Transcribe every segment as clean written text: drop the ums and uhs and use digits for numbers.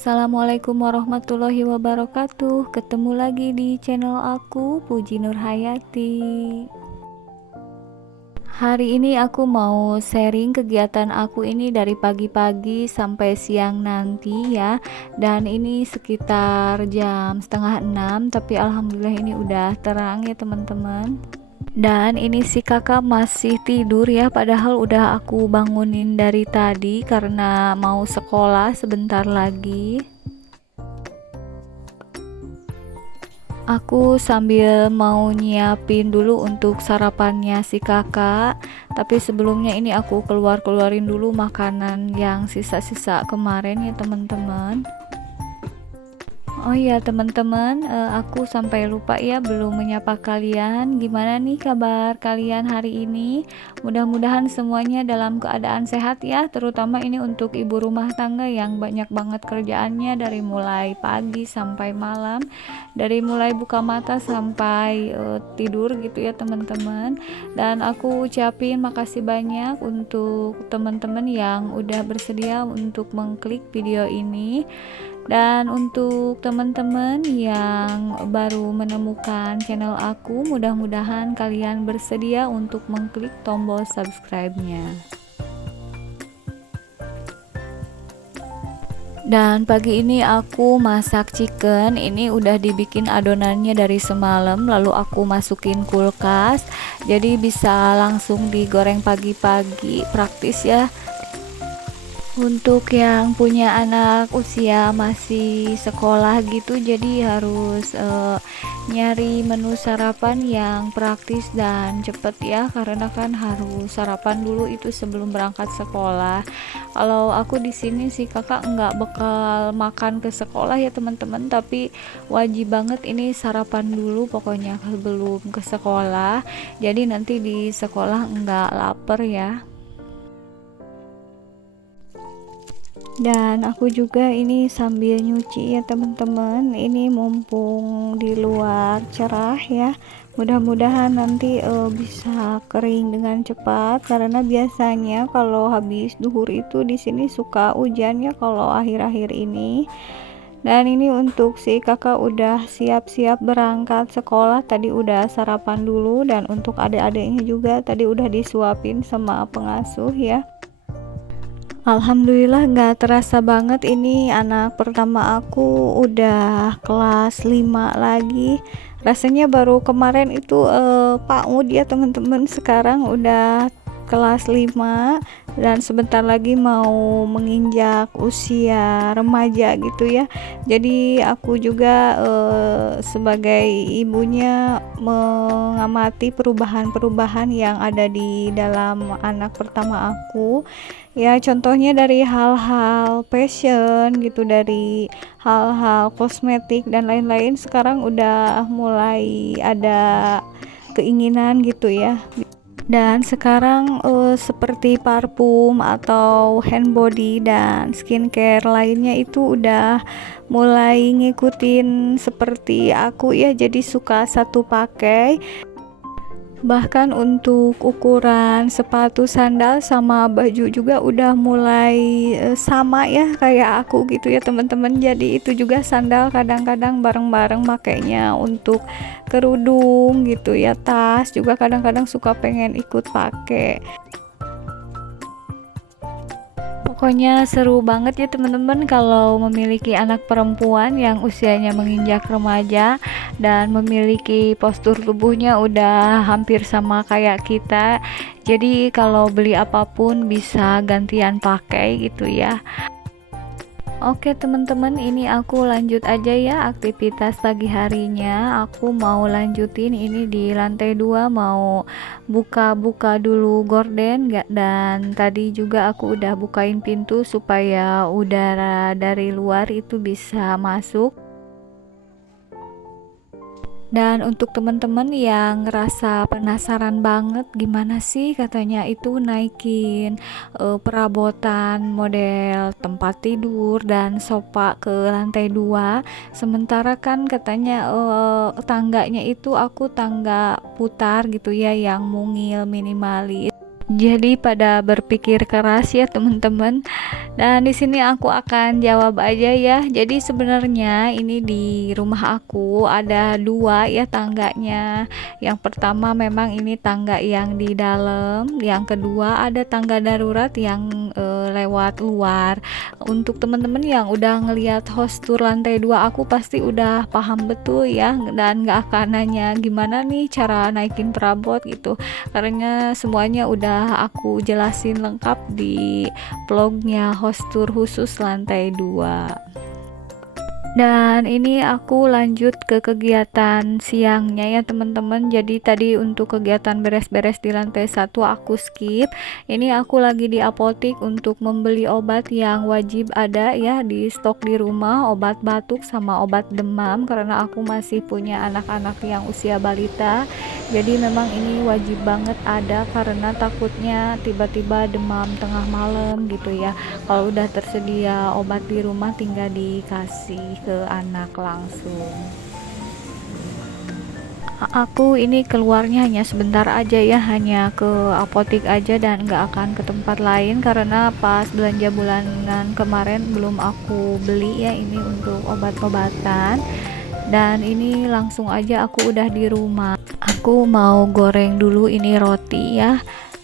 Assalamualaikum warahmatullahi wabarakatuh. Ketemu lagi di channel aku, Puji Nurhayati. Hari ini aku mau sharing kegiatan aku ini dari pagi-pagi sampai siang nanti ya. Dan ini sekitar jam setengah 6, tapi alhamdulillah ini udah terang ya teman-teman. Dan ini si kakak masih tidur ya, padahal udah aku bangunin dari tadi karena mau sekolah sebentar lagi. Aku sambil mau nyiapin dulu untuk sarapannya si kakak, tapi sebelumnya ini aku keluarin dulu makanan yang sisa-sisa kemarin ya teman-teman. Oh iya teman-teman, aku sampai lupa ya belum menyapa kalian. Gimana nih kabar kalian hari ini? Mudah-mudahan semuanya dalam keadaan sehat ya, terutama ini untuk ibu rumah tangga yang banyak banget kerjaannya dari mulai pagi sampai malam, dari mulai buka mata sampai tidur gitu ya teman-teman. Dan aku ucapin makasih banyak untuk teman-teman yang udah bersedia untuk mengklik video ini. Dan untuk teman-teman yang baru menemukan channel aku, mudah-mudahan kalian bersedia untuk mengklik tombol subscribe-nya. Dan pagi ini aku masak chicken, ini udah dibikin adonannya dari semalam, lalu aku masukin kulkas, jadi bisa langsung digoreng pagi-pagi, praktis ya. Untuk yang punya anak usia masih sekolah gitu, jadi harus nyari menu sarapan yang praktis dan cepet ya, karena kan harus sarapan dulu itu sebelum berangkat sekolah. Kalau aku di sini sih kakak nggak bakal makan ke sekolah ya teman-teman, tapi wajib banget ini sarapan dulu pokoknya sebelum ke sekolah, jadi nanti di sekolah nggak lapar ya. Dan aku juga ini sambil nyuci ya teman-teman, ini mumpung di luar cerah ya, mudah-mudahan nanti bisa kering dengan cepat, karena biasanya kalau habis duhur itu di sini suka hujan ya kalau akhir-akhir ini. Dan ini untuk si kakak udah siap-siap berangkat sekolah, tadi udah sarapan dulu, dan untuk adik-adiknya juga tadi udah disuapin sama pengasuh ya. Alhamdulillah nggak terasa banget ini anak pertama aku udah kelas 5 lagi. Rasanya baru kemarin itu PAUD ya teman-teman, sekarang udah kelas 5 dan sebentar lagi mau menginjak usia remaja gitu ya. Jadi aku juga sebagai ibunya mengamati perubahan-perubahan yang ada di dalam anak pertama aku. Ya contohnya dari hal-hal fashion gitu, dari hal-hal kosmetik dan lain-lain, sekarang udah mulai ada keinginan gitu ya. Dan sekarang seperti parfum atau hand body dan skincare lainnya itu udah mulai ngikutin seperti aku ya, jadi suka satu pakai. Bahkan untuk ukuran sepatu, sandal sama baju juga udah mulai sama ya kayak aku gitu ya teman-teman. Jadi itu juga sandal kadang-kadang bareng-bareng makainya, untuk kerudung gitu ya, tas juga kadang-kadang suka pengen ikut pakai. Pokoknya seru banget ya teman-teman kalau memiliki anak perempuan yang usianya menginjak remaja dan memiliki postur tubuhnya udah hampir sama kayak kita. Jadi kalau beli apapun bisa gantian pakai gitu ya. Oke teman-teman, ini aku lanjut aja ya aktivitas pagi harinya. Aku mau lanjutin ini di lantai 2, mau buka-buka dulu gorden dan tadi juga aku udah bukain pintu supaya udara dari luar itu bisa masuk. Dan untuk teman-teman yang ngerasa penasaran banget gimana sih katanya itu naikin perabotan model tempat tidur dan sofa ke lantai 2, sementara kan katanya tangganya itu aku tangga putar gitu ya, yang mungil minimalis. Jadi pada berpikir keras ya teman-teman. Dan di sini aku akan jawab aja ya. Jadi sebenarnya ini di rumah aku ada dua ya tangganya. Yang pertama memang ini tangga yang di dalam, yang kedua ada tangga darurat yang lewat luar. Untuk teman-teman yang udah ngelihat host tour lantai 2 aku pasti udah paham betul ya, dan gak akan nanya gimana nih cara naikin perabot gitu, karena semuanya udah aku jelasin lengkap di vlognya host tour khusus lantai 2. Dan ini aku lanjut ke kegiatan siangnya ya teman-teman. Jadi tadi untuk kegiatan beres-beres di lantai 1 aku skip. Ini aku lagi di apotik untuk membeli obat yang wajib ada ya di stok di rumah, obat batuk sama obat demam, karena aku masih punya anak-anak yang usia balita. Jadi memang ini wajib banget ada, karena takutnya tiba-tiba demam tengah malam gitu ya. Kalau udah tersedia obat di rumah tinggal dikasih ke anak langsung. Aku ini keluarnya hanya sebentar aja ya, hanya ke apotik aja dan nggak akan ke tempat lain, karena pas belanja bulanan kemarin belum aku beli ya ini untuk obat-obatan. Dan ini langsung aja aku udah di rumah. Aku mau goreng dulu ini roti ya.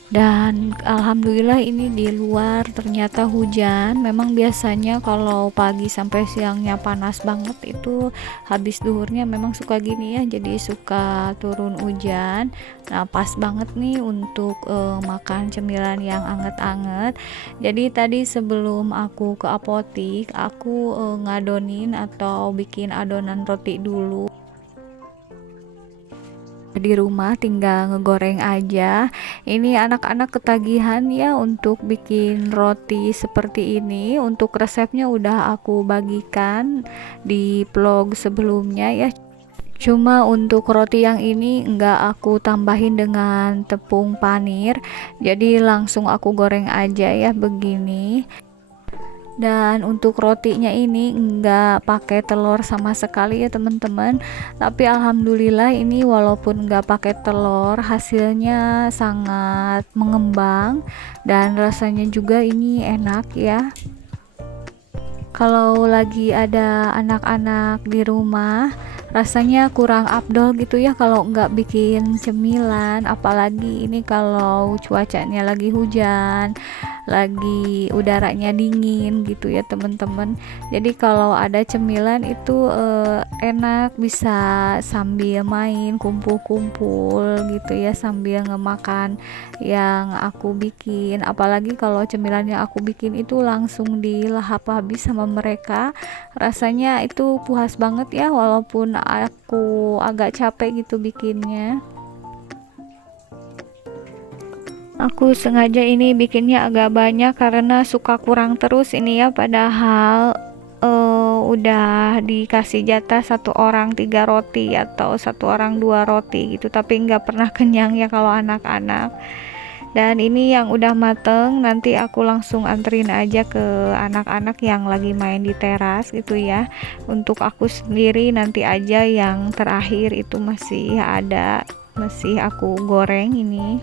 Dan alhamdulillah ini di luar ternyata hujan. Memang biasanya kalau pagi sampai siangnya panas banget, itu habis duhurnya memang suka gini ya, jadi suka turun hujan. Nah pas banget nih untuk makan cemilan yang anget-anget. Jadi tadi sebelum aku ke apotik, aku ngadonin atau bikin adonan roti dulu. Di rumah tinggal ngegoreng aja. Ini anak-anak ketagihan ya untuk bikin roti seperti ini. Untuk resepnya udah aku bagikan di vlog sebelumnya ya. Cuma untuk roti yang ini enggak aku tambahin dengan tepung panir, jadi langsung aku goreng aja ya begini. Dan untuk rotinya ini enggak pakai telur sama sekali ya teman-teman, tapi alhamdulillah ini walaupun enggak pakai telur hasilnya sangat mengembang dan rasanya juga ini enak ya. Kalau lagi ada anak-anak di rumah rasanya kurang afdol gitu ya kalau nggak bikin cemilan, apalagi ini kalau cuacanya lagi hujan, lagi udaranya dingin gitu ya teman-teman. Jadi kalau ada cemilan itu enak, bisa sambil main kumpul-kumpul gitu ya sambil ngemakan yang aku bikin. Apalagi kalau cemilan yang aku bikin itu langsung dilahap habis sama mereka, rasanya itu puas banget ya walaupun aku agak capek gitu bikinnya. Aku sengaja ini bikinnya agak banyak karena suka kurang terus ini ya, padahal udah dikasih jatah satu orang 3 roti atau satu orang 2 roti gitu, tapi nggak pernah kenyang ya kalau anak-anak. Dan ini yang udah mateng nanti aku langsung anterin aja ke anak-anak yang lagi main di teras gitu ya. Untuk aku sendiri nanti aja yang terakhir itu masih ada, masih aku goreng ini.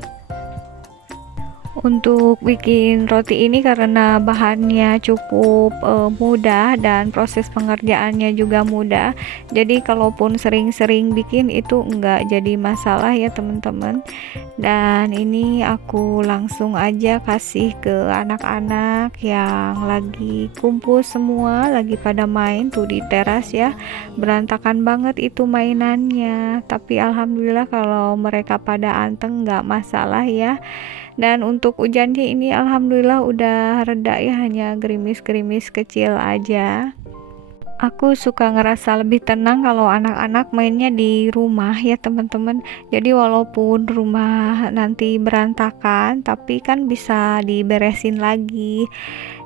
Untuk bikin roti ini karena bahannya cukup mudah dan proses pengerjaannya juga mudah, jadi kalaupun sering-sering bikin itu enggak jadi masalah ya teman-teman. Dan ini aku langsung aja kasih ke anak-anak yang lagi kumpul semua, lagi pada main tuh di teras ya. Berantakan banget itu mainannya, tapi alhamdulillah kalau mereka pada anteng nggak masalah ya. Dan untuk hujannya ini alhamdulillah udah reda ya, hanya gerimis-gerimis kecil aja. Aku suka ngerasa lebih tenang kalau anak-anak mainnya di rumah ya teman-teman. Jadi walaupun rumah nanti berantakan, tapi kan bisa diberesin lagi.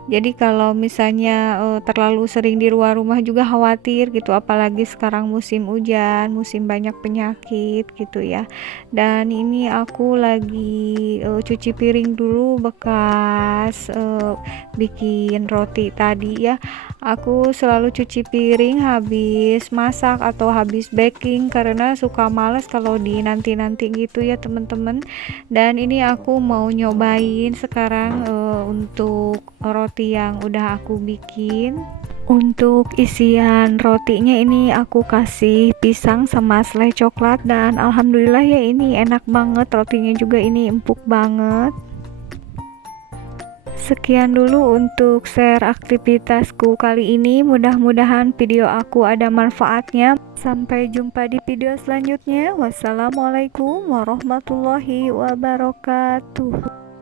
Jadi kalau misalnya terlalu sering di luar rumah juga khawatir gitu, apalagi sekarang musim hujan, musim banyak penyakit gitu ya. Dan ini aku lagi cuci piring dulu bekas bikin roti tadi ya. Aku selalu cuci piring habis masak atau habis baking karena suka males kalau di nanti-nanti gitu ya teman-teman. Dan ini aku mau nyobain sekarang untuk roti yang udah aku bikin. Untuk isian rotinya ini aku kasih pisang sama selai coklat dan alhamdulillah ya ini enak banget, rotinya juga ini empuk banget. Sekian dulu untuk share aktivitasku kali ini. Mudah-mudahan video aku ada manfaatnya. Sampai jumpa di video selanjutnya. Wassalamualaikum warahmatullahi wabarakatuh.